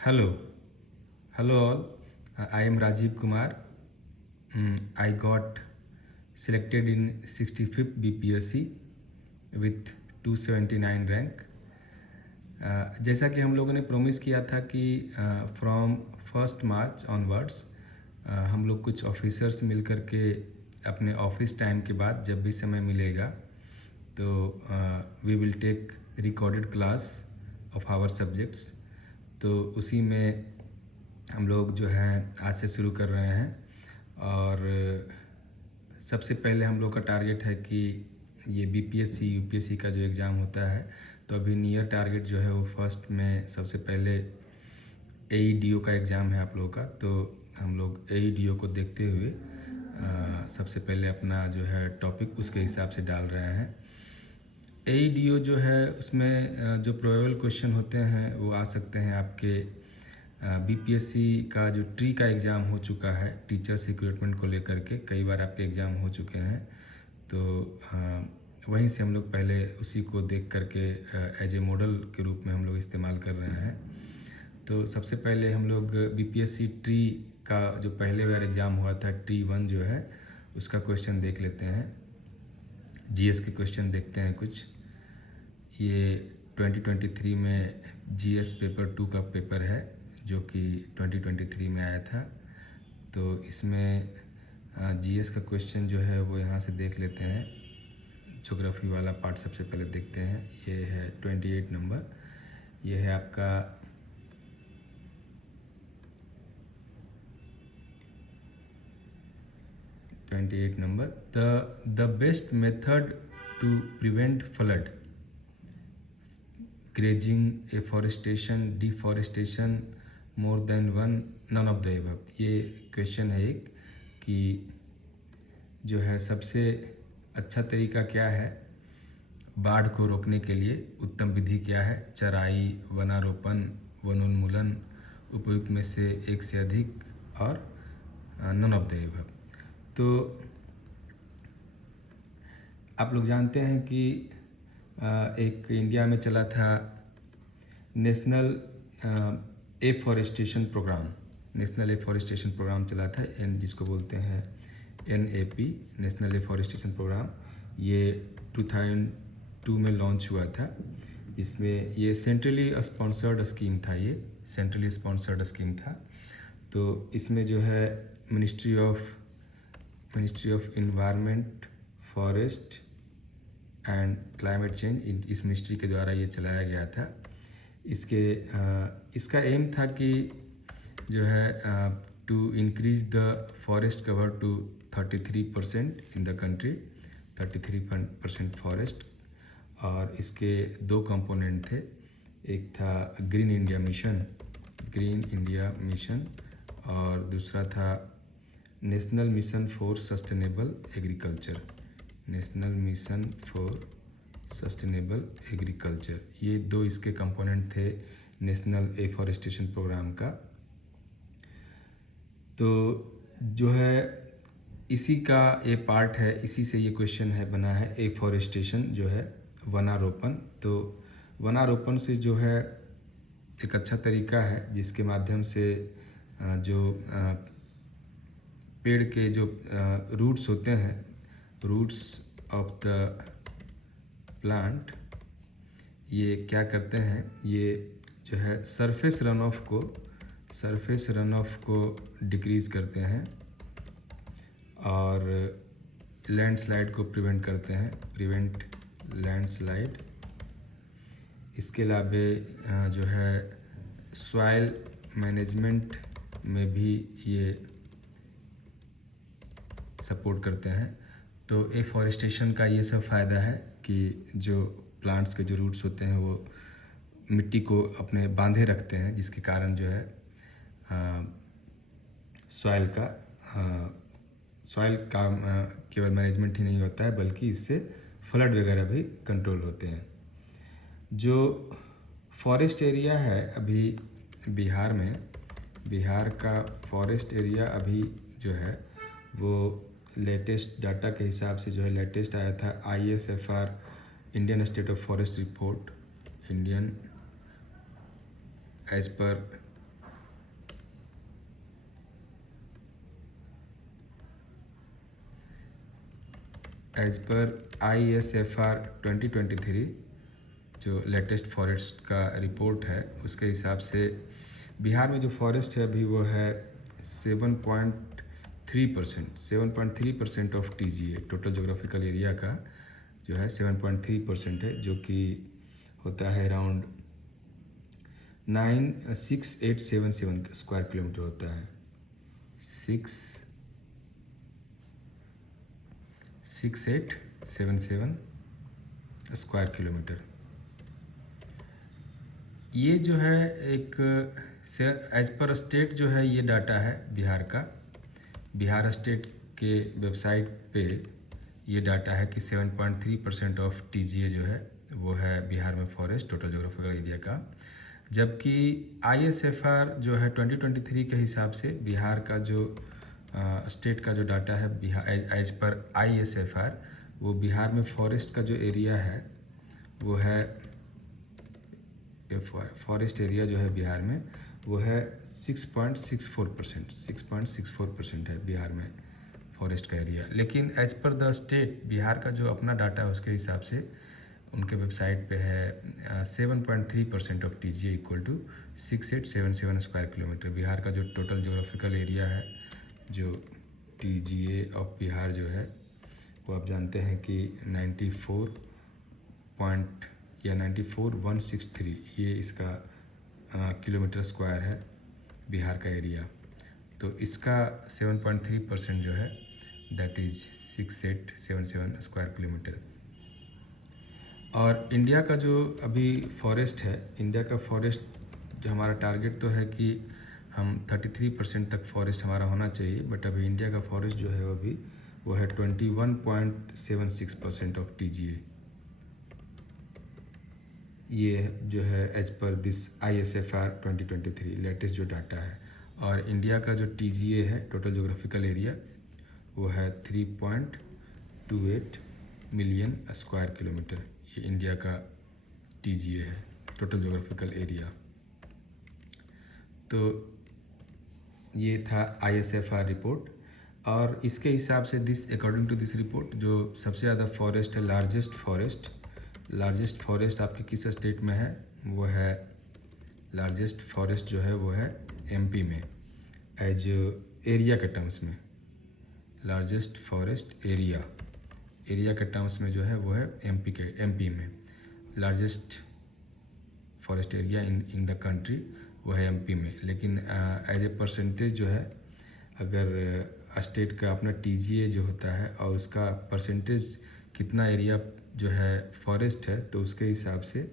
Hello, hello all. I am Rajiv Kumar. I got selected in 65th BPSC with 279 rank. जैसा कि हम लोगों ने प्रॉमिस किया था कि फ्रॉम 1 मार्च ऑनवर्ड्स हम लोग कुछ ऑफिसर्स मिल कर के अपने ऑफिस टाइम के बाद जब भी समय मिलेगा तो we will take recorded class of our subjects. तो उसी में हम लोग जो है आज से शुरू कर रहे हैं। और सबसे पहले हम लोग का टारगेट है कि ये बीपीएससी यूपीएससी का जो एग्ज़ाम होता है तो अभी नियर टारगेट जो है वो फर्स्ट में सबसे पहले एईडीओ का एग्ज़ाम है आप लोगों का। तो हम लोग एईडीओ को देखते हुए सबसे पहले अपना जो है टॉपिक उसके हिसाब से डाल रहे हैं। एईडीओ जो है उसमें जो प्रोबेबल क्वेश्चन होते हैं वो आ सकते हैं आपके बीपीएससी का जो ट्री का एग्ज़ाम हो चुका है टीचर्स रिक्रूटमेंट को लेकर के कई बार आपके एग्ज़ाम हो चुके हैं। तो वहीं से हम लोग पहले उसी को देख करके एज ए मॉडल के रूप में हम लोग इस्तेमाल कर रहे हैं। तो सबसे पहले हम लोग बीपीएससी ट्री का जो पहले बार एग्ज़ाम हुआ था ट्री 1 जो है उसका क्वेश्चन देख लेते हैं। जीएस के क्वेश्चन देखते हैं कुछ। ये 2023 में जीएस पेपर 2 का पेपर है जो कि 2023 में आया था। तो इसमें जीएस का क्वेश्चन जो है वो यहाँ से देख लेते हैं। ज्योग्राफी वाला पार्ट सबसे पहले देखते हैं। ये है 28 नंबर। ये है आपका number. The best method to prevent flood, grazing, afforestation, deforestation, more than one, none of the above. ये क्वेश्चन है एक कि जो है सबसे अच्छा तरीका क्या है बाढ़ को रोकने के लिए, उत्तम विधि क्या है, चराई, वनारोपण, वनोन्मूलन, उपयुक्त में से एक से अधिक, और नन ऑफ द एबव। तो आप लोग जानते हैं कि एक इंडिया में चला था national afforestation programme. National afforestation programme चला था जिसको बोलते हैं NAP, नेशनल एफॉरेस्टेशन प्रोग्राम। ये 2002 में लॉन्च हुआ था। इसमें ये सेंट्रली स्पॉन्सर्ड स्कीम था। ये सेंट्रली स्पॉन्सर्ड स्कीम था। तो इसमें जो है ministry of environment, forest and climate change, इस मिनिस्ट्री के द्वारा ये चलाया गया था। इसका एम था कि जो है to increase the forest cover to 33% in the country, 33% forest. और इसके दो कंपोनेंट थे। एक था ग्रीन इंडिया मिशन और दूसरा था national mission for sustainable agriculture, national mission for sustainable agriculture. ये दो इसके कंपोनेंट थे नेशनल एफॉरेस्टेशन प्रोग्राम का। तो जो है इसी का ये पार्ट है, इसी से ये क्वेश्चन है बना है। एफॉरेस्टेशन जो है वनारोपण। तो वनारोपण से जो है एक अच्छा तरीका है जिसके माध्यम से जो पेड़ के जो रूट्स होते हैं, रूट्स ऑफ द प्लांट, ये क्या करते हैं, ये जो है सरफेस रन ऑफ को डिक्रीज़ करते हैं और लैंडस्लाइड को प्रिवेंट करते हैं, प्रिवेंट लैंडस्लाइड। इसके अलावा जो है सॉइल मैनेजमेंट में भी ये सपोर्ट करते हैं। तो एफॉरेस्टेशन का ये सब फ़ायदा है कि जो प्लांट्स के जो रूट्स होते हैं वो मिट्टी को अपने बांधे रखते हैं, जिसके कारण जो है सॉइल का केवल मैनेजमेंट ही नहीं होता है बल्कि इससे फ्लड वगैरह भी कंट्रोल होते हैं। जो फॉरेस्ट एरिया है अभी बिहार का फॉरेस्ट एरिया अभी जो है वो लेटेस्ट डाटा के हिसाब से जो है लेटेस्ट आया था ISFR, Indian state of forest report, Indian as per as per ISFR 2023 जो लेटेस्ट फॉरेस्ट का रिपोर्ट है उसके हिसाब से बिहार में जो फॉरेस्ट है अभी वो है 7.3% of TGA, total geographical area का जो है 7.3% है, जो कि होता है अराउंड 96877 स्क्वायर किलोमीटर होता है। 6877 स्क्वायर किलोमीटर। ये जो है एक एज पर स्टेट जो है ये डाटा है बिहार का। बिहार स्टेट के वेबसाइट पे ये डाटा है कि 7.3% ऑफ TGA जो है वो है बिहार में फॉरेस्ट, टोटल जोग्राफिकल एरिया का। जबकि ISFR जो है 2023 के हिसाब से बिहार का जो स्टेट का जो डाटा है बिहार एज पर ISFR, वो बिहार में फॉरेस्ट का जो एरिया है वो है फॉरेस्ट एरिया जो है बिहार में वो है 6.64% है बिहार में फॉरेस्ट का एरिया। लेकिन as per the state Bihar का जो अपना डाटा है उसके हिसाब से उनके वेबसाइट पे है 7.3% of TGA equal to 6877 square kilometre. Bihar का जो टोटल जोग्राफिकल एरिया है, जो TGA ऑफ बिहार जो है वो आप जानते हैं कि 94,163 ये इसका किलोमीटर स्क्वायर है बिहार का एरिया। तो इसका 7.3% जो है दैट इज़ 6877 स्क्वायर किलोमीटर। और इंडिया का जो अभी फॉरेस्ट है, इंडिया का फॉरेस्ट जो हमारा टारगेट तो है कि हम 33% तक फॉरेस्ट हमारा होना चाहिए, बट अभी इंडिया का फॉरेस्ट जो है वो है 21.76% ऑफ TGA। ये जो है as per this ISFR 2023 latest जो डाटा है। और इंडिया का जो TGA है, टोटल जोग्राफिकल एरिया, वो है 3.28 मिलियन स्क्वायर किलोमीटर। ये इंडिया का TGA है, टोटल जोग्राफिकल एरिया। तो ये था ISFR रिपोर्ट। और इसके हिसाब से अकॉर्डिंग टू दिस रिपोर्ट जो सबसे ज़्यादा फॉरेस्ट है, लार्जेस्ट फॉरेस्ट आपके किस स्टेट में है, वो है लार्जेस्ट फॉरेस्ट जो है वो है MP में। एज एरिया के टर्म्स में लार्जेस्ट फॉरेस्ट एरिया के टर्म्स में जो है वो है MP में। Largest forest area in the country वो है MP में। लेकिन एज ए परसेंटेज जो है, अगर स्टेट का अपना TGA जो होता है और उसका परसेंटेज कितना एरिया जो है फॉरेस्ट है, तो उसके हिसाब से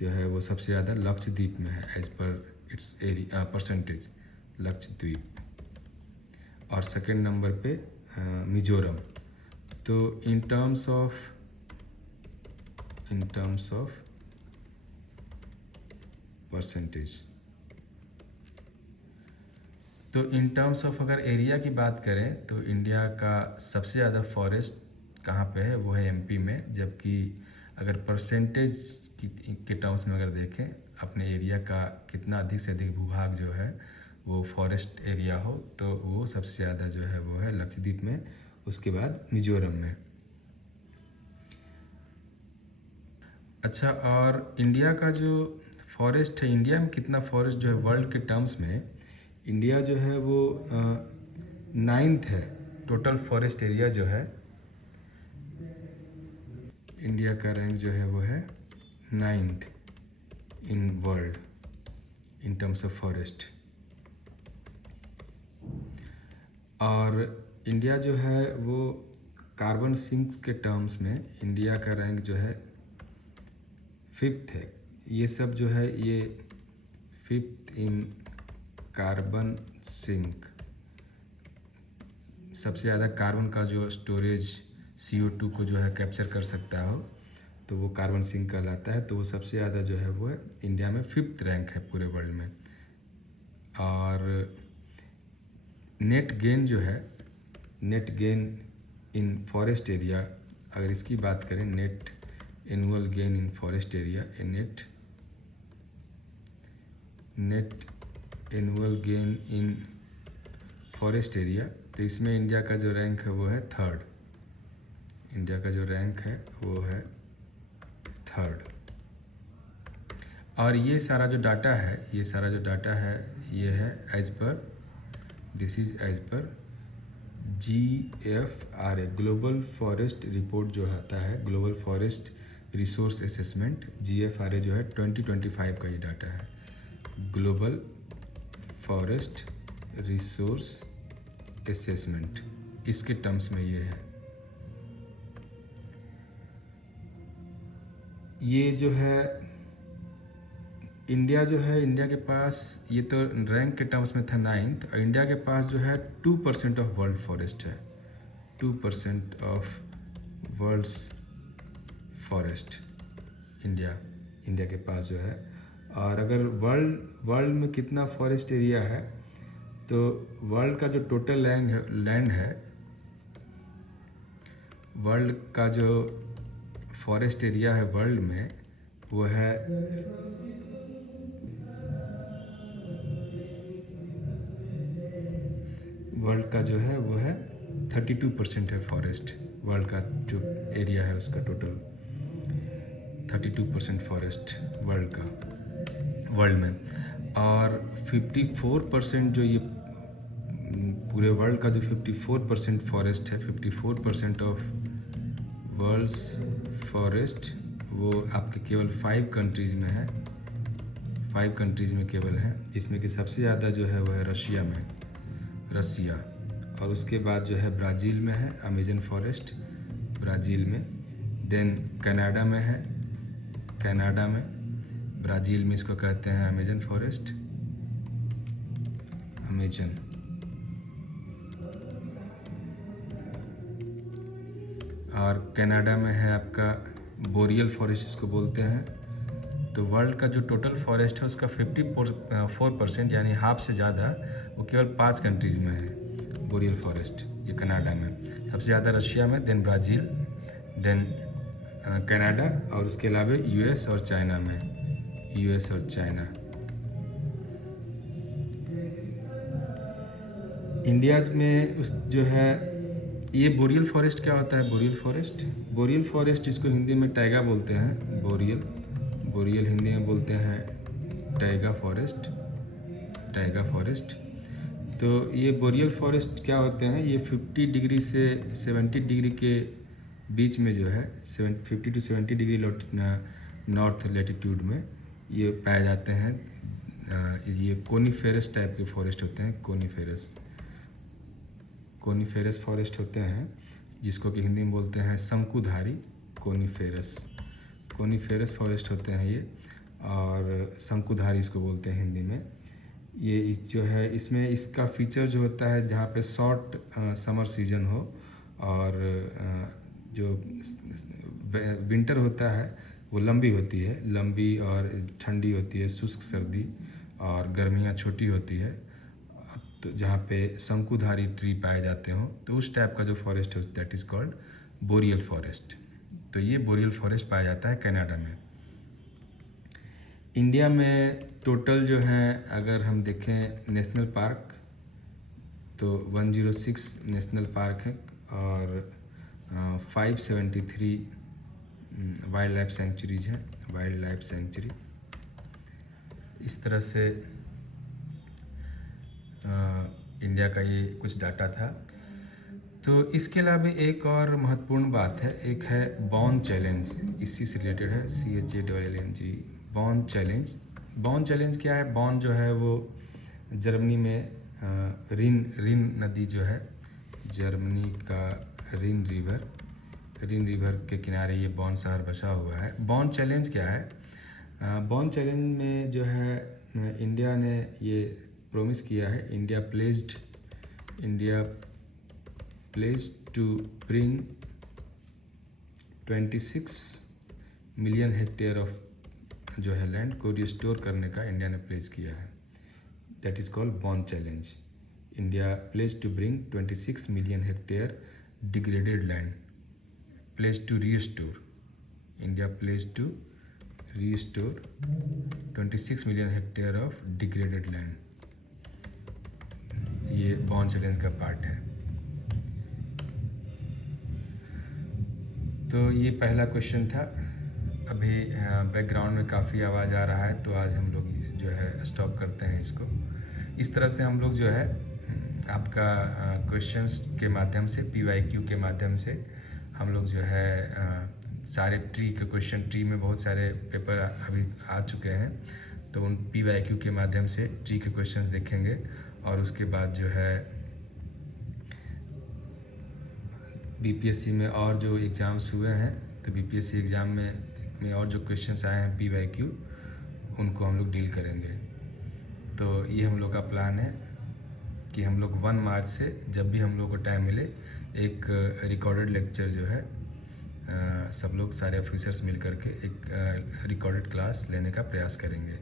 जो है वो सबसे ज़्यादा लक्षद्वीप में है एज पर इट्स एरिया परसेंटेज, लक्षद्वीप। और सेकंड नंबर पे मिजोरम। तो इन टर्म्स ऑफ परसेंटेज, तो इन टर्म्स ऑफ अगर एरिया की बात करें तो इंडिया का सबसे ज़्यादा फॉरेस्ट कहाँ पे है, वो है MP में। जबकि अगर परसेंटेज के टर्म्स में अगर देखें अपने एरिया का कितना अधिक से अधिक भूभाग जो है वो फॉरेस्ट एरिया हो, तो वो सबसे ज़्यादा जो है वो है लक्षद्वीप में, उसके बाद मिजोरम में। अच्छा, और इंडिया का जो फॉरेस्ट है, इंडिया में कितना फॉरेस्ट जो है वर्ल्ड के टर्म्स में, इंडिया जो है वो 9th है टोटल फॉरेस्ट एरिया जो है। इंडिया का रैंक जो है वो है 9th in world in terms of forest. और इंडिया जो है वो कार्बन सिंक के टर्म्स में इंडिया का रैंक जो है 5th है। ये सब जो है ये 5th इन कार्बन सिंक। सबसे ज़्यादा कार्बन का जो स्टोरेज CO2 को जो है कैप्चर कर सकता हो, तो वो कार्बन सिंक कहलाता है। तो वो सबसे ज़्यादा जो है वो है इंडिया में 5th रैंक है पूरे वर्ल्ड में। और नेट गेन जो है, net gain in forest area, अगर इसकी बात करें, net annual gain in forest area, net annual gain in forest area, तो इसमें इंडिया का जो रैंक है वो है 3rd इंडिया का जो रैंक है वो है 3rd। और ये सारा जो डाटा है ये है as per, this is as per GFRA, global forest report जो आता है, global forest resource assessment, GFRA जो है 2025 का ये डाटा है। ग्लोबल फॉरेस्ट रिसोर्स असेसमेंट, इसके टर्म्स में ये है। ये जो है इंडिया के पास, ये तो रैंक के टर्म्स में था 9th, और इंडिया के पास जो है 2% ऑफ वर्ल्ड फॉरेस्ट है, 2% ऑफ वर्ल्ड्स फॉरेस्ट इंडिया के पास जो है। और अगर वर्ल्ड में कितना फॉरेस्ट एरिया है, तो वर्ल्ड का जो टोटल लैंड है, वर्ल्ड का जो फॉरेस्ट एरिया है वर्ल्ड में, वो है वर्ल्ड का जो है वो है 32% है फॉरेस्ट। वर्ल्ड का जो एरिया है उसका टोटल 32% फॉरेस्ट वर्ल्ड में। और 54% जो ये पूरे वर्ल्ड का जो 54% फॉरेस्ट है, 54% ऑफ वर्ल्ड्स फॉरेस्ट, वो आपके केवल 5 कंट्रीज़ में है, 5 कंट्रीज़ में केवल है, जिसमें कि सबसे ज़्यादा जो है वो है रसिया, और उसके बाद जो है ब्राज़ील में है अमेजन फॉरेस्ट, ब्राज़ील में। देन कनाडा में है, कनाडा में, ब्राज़ील में इसको कहते हैं अमेजन फॉरेस्ट, अमेजन। और कनाडा में है आपका बोरियल फॉरेस्ट, इसको बोलते हैं। तो वर्ल्ड का जो टोटल फॉरेस्ट है उसका 54% यानी हाफ से ज़्यादा वो केवल 5 कंट्रीज़ में है बोरियल फॉरेस्ट, ये कनाडा में। सबसे ज़्यादा रशिया में, देन ब्राज़ील, देन कनाडा, और उसके अलावा यूएस और चाइना में, यूएस और चाइना। इंडिया में उस जो है ये बोरियल फॉरेस्ट क्या होता है? बोरियल फॉरेस्ट जिसको हिंदी में टैगा बोलते हैं, बोरियल हिंदी में बोलते हैं टैगा फॉरेस्ट। तो ये बोरियल फॉरेस्ट क्या होते हैं? ये 50 डिग्री से 70 डिग्री के बीच में जो है 50 to 70 डिग्री नॉर्थ लेटीट्यूड में ये पाए जाते हैं। ये कोनीफेरस टाइप के फॉरेस्ट होते हैं, कोनीफेरस फॉरेस्ट होते हैं, जिसको कि हिंदी में बोलते हैं शंकुधारी कोनीफेरस फॉरेस्ट होते हैं ये, और शंकुधारी इसको बोलते हैं हिंदी में। ये जो है इसमें इसका फीचर जो होता है, जहाँ पे शॉर्ट समर सीजन हो और जो विंटर होता है वो लंबी और ठंडी होती है, शुष्क सर्दी, और गर्मियाँ छोटी होती है। तो जहाँ पे शंकुधारी ट्री पाए जाते हों, तो उस टाइप का जो फॉरेस्ट है that is called boreal forest. तो ये बोरियल फॉरेस्ट पाया जाता है कनाडा में। इंडिया में टोटल जो है अगर हम देखें नेशनल पार्क, तो 106 नेशनल पार्क हैं और 573 वाइल्ड लाइफ सेंचुरीज हैं, वाइल्ड लाइफ सेंचुरी। इस तरह से इंडिया का ये कुछ डाटा था। तो इसके अलावा एक और महत्वपूर्ण बात है, एक है बॉर्न चैलेंज, इसी से रिलेटेड है, CHALLNG, बॉर्न चैलेंज क्या है? बॉर्न जो है वो जर्मनी में रिन नदी जो है, जर्मनी का रिन रिवर के किनारे ये बॉर्न शहर बसा हुआ है। बॉर्न चैलेंज क्या है? बॉर्न चैलेंज में जो है इंडिया ने ये प्रॉमिस किया है, India pledged to bring 26 million hectare of जो है लैंड को रिस्टोर करने का इंडिया ने प्लेज किया है। That is called Bonn challenge. India pledge to bring 26 million hectare degraded land, pledge to restore, India pledge to restore 26 million hectare of degraded land. ये Bonn challenge का part है। तो ये पहला क्वेश्चन था। अभी बैकग्राउंड में काफ़ी आवाज़ आ रहा है, तो आज हम लोग जो है स्टॉप करते हैं इसको। इस तरह से हम लोग जो है आपका क्वेश्चंस के माध्यम से, PYQ के माध्यम से हम लोग जो है सारे ट्री के क्वेश्चन, ट्री में बहुत सारे पेपर अभी आ चुके हैं, तो उन PYQ के माध्यम से ट्री के क्वेश्चंस देखेंगे। और उसके बाद जो है BPSC में और जो एग्ज़ाम्स हुए हैं, तो BPSC एग्ज़ाम में और जो क्वेश्चंस आए हैं PYQ, उनको हम लोग डील करेंगे। तो ये हम लोग का प्लान है कि हम लोग 1 मार्च से जब भी हम लोग को टाइम मिले, एक रिकॉर्डेड लेक्चर जो है सब लोग सारे ऑफिसर्स मिल करके एक रिकॉर्डेड क्लास लेने का प्रयास करेंगे।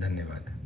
धन्यवाद।